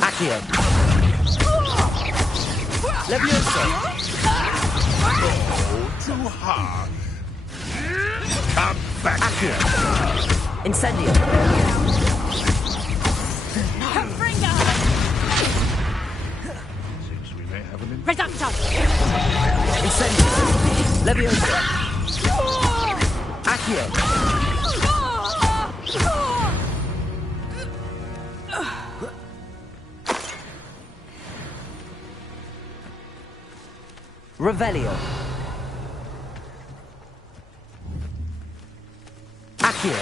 Accio. Levioso. Oh, too hard. Come back here. Incendio. Seems we may have an Reductor. Incendio. Levioso. Accio. Revelio. Accio.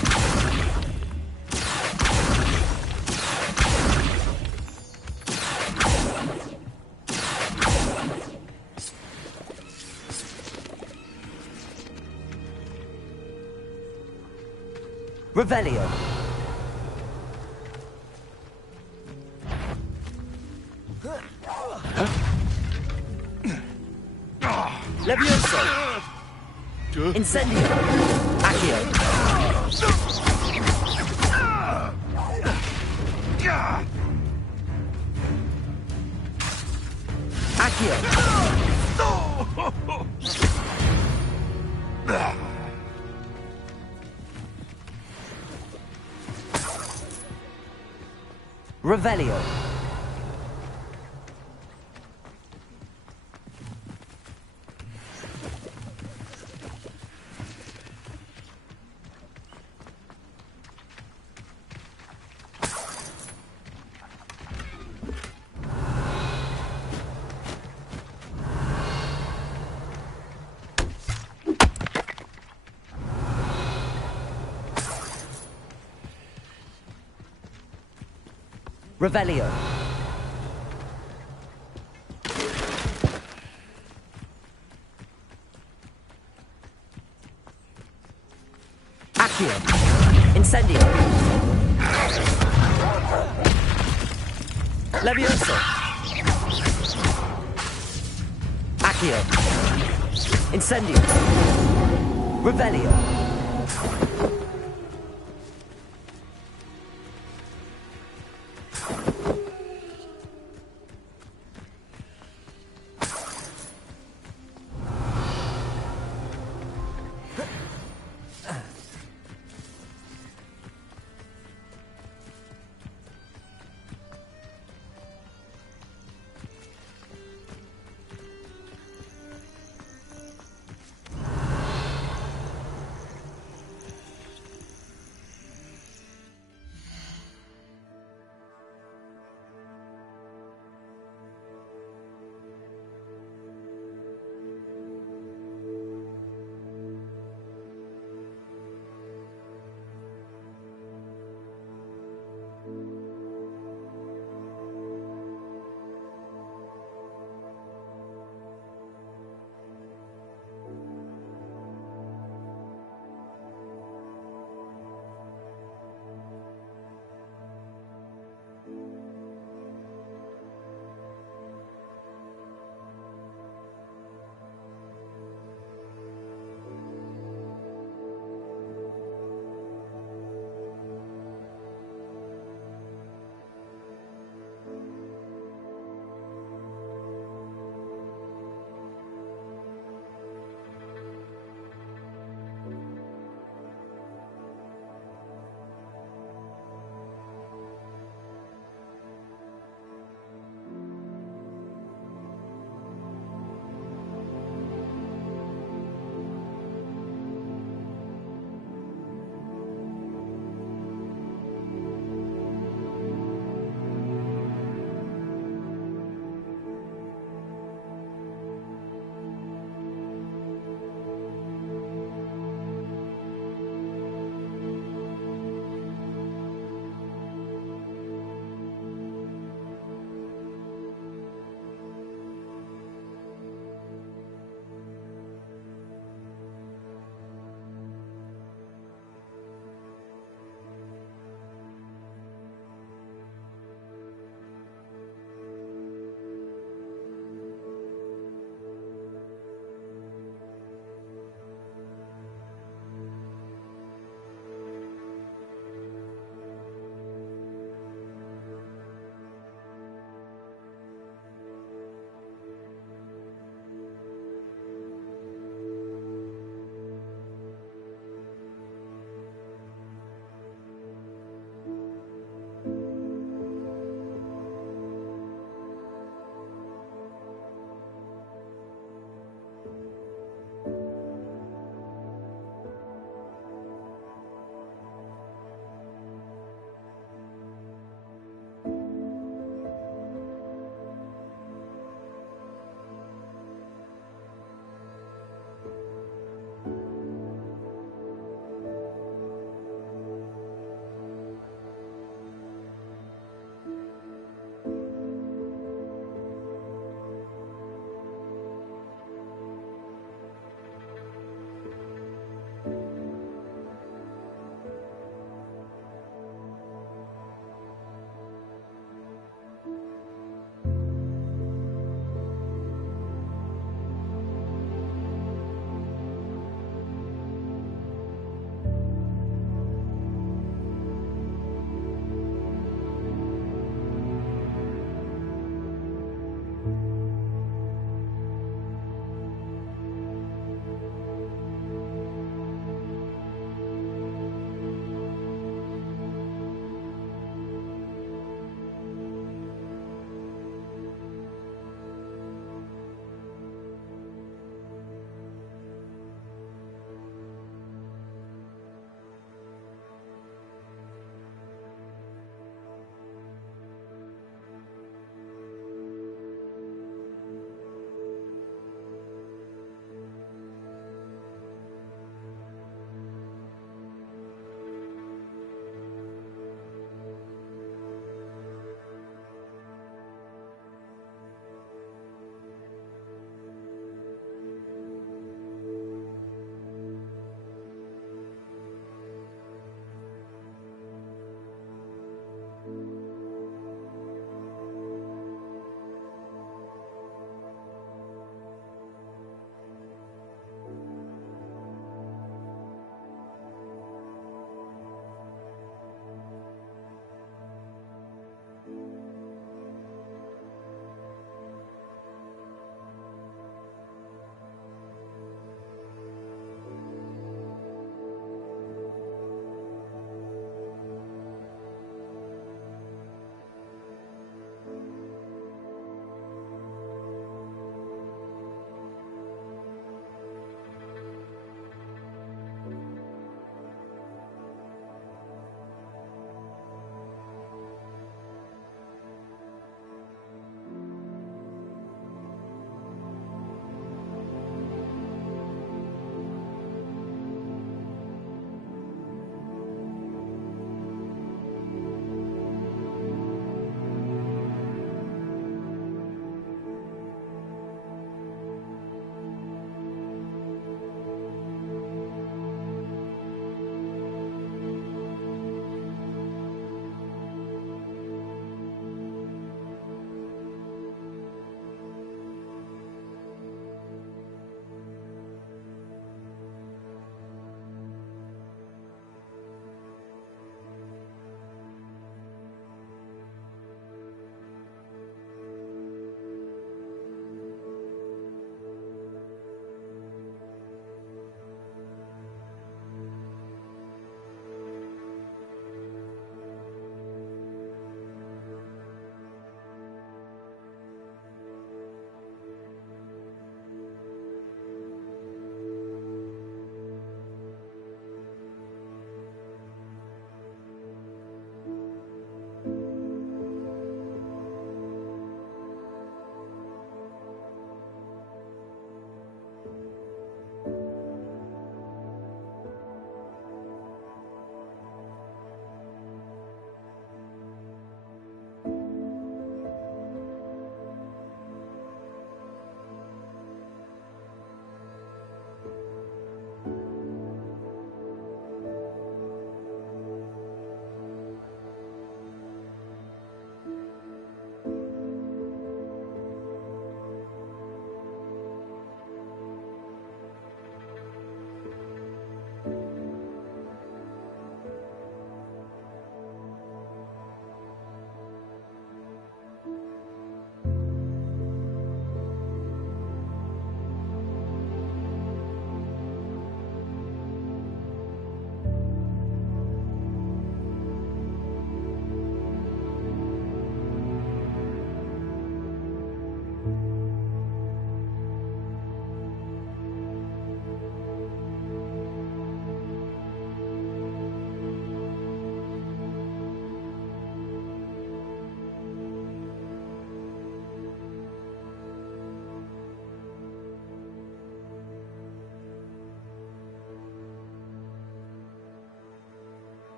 Revelio. Levioso. Incendio. Accio. Accio. Revelio. Revelio. Accio. Incendio. Levioso. Accio. Incendio. Revelio.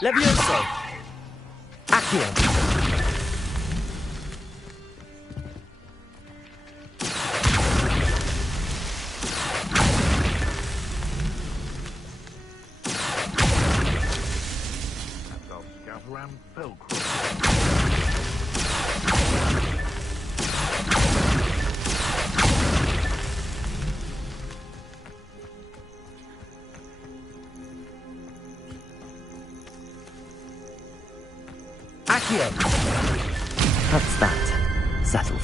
Levioso. Accio. Accio. That's that. Settled.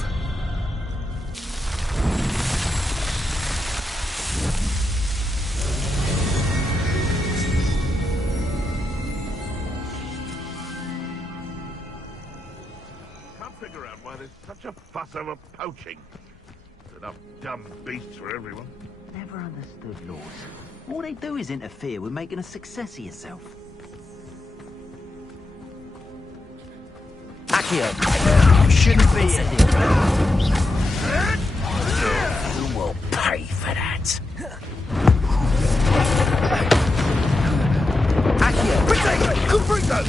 Can't figure out why there's such a fuss over poaching. There's enough dumb beasts for everyone. Never understood laws. All they do is interfere with making a success of yourself. Accio. Shouldn't be You will pay for that. Accio. Confringo!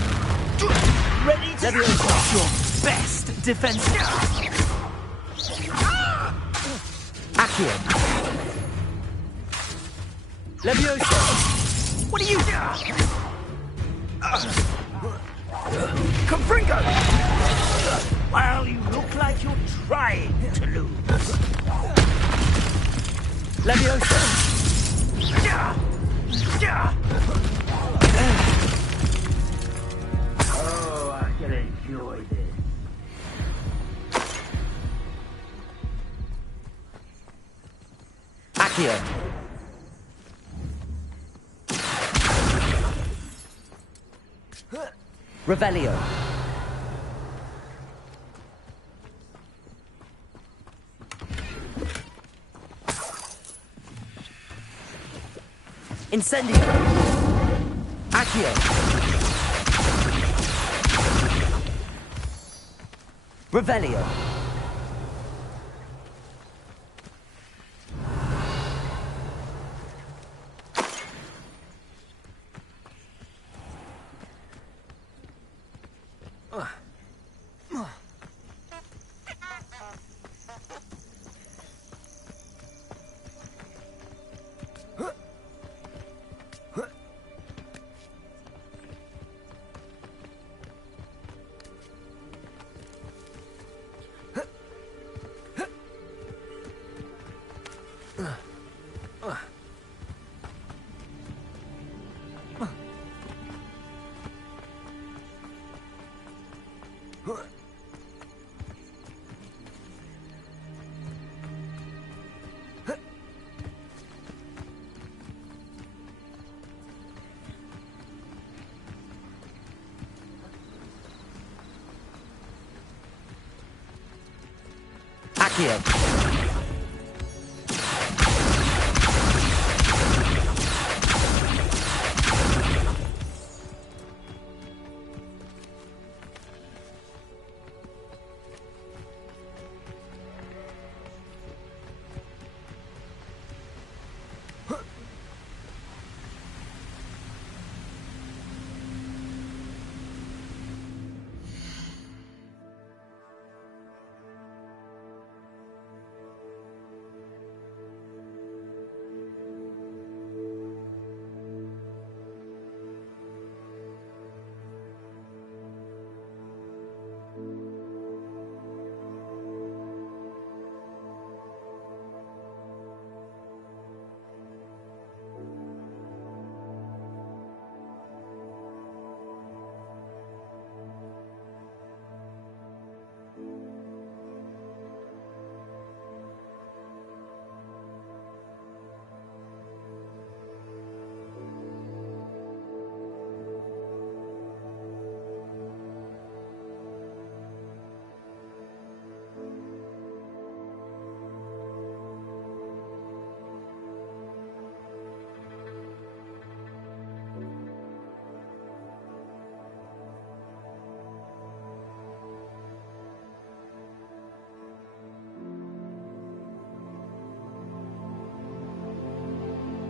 Ready to Levioso. your best defense. Accio. Levioso. What are you? Confringo! Well, you look like you're trying to lose. Levioso. Oh, I can enjoy this. Accio. Revelio. Incendio. Accio. Revelio. Accio.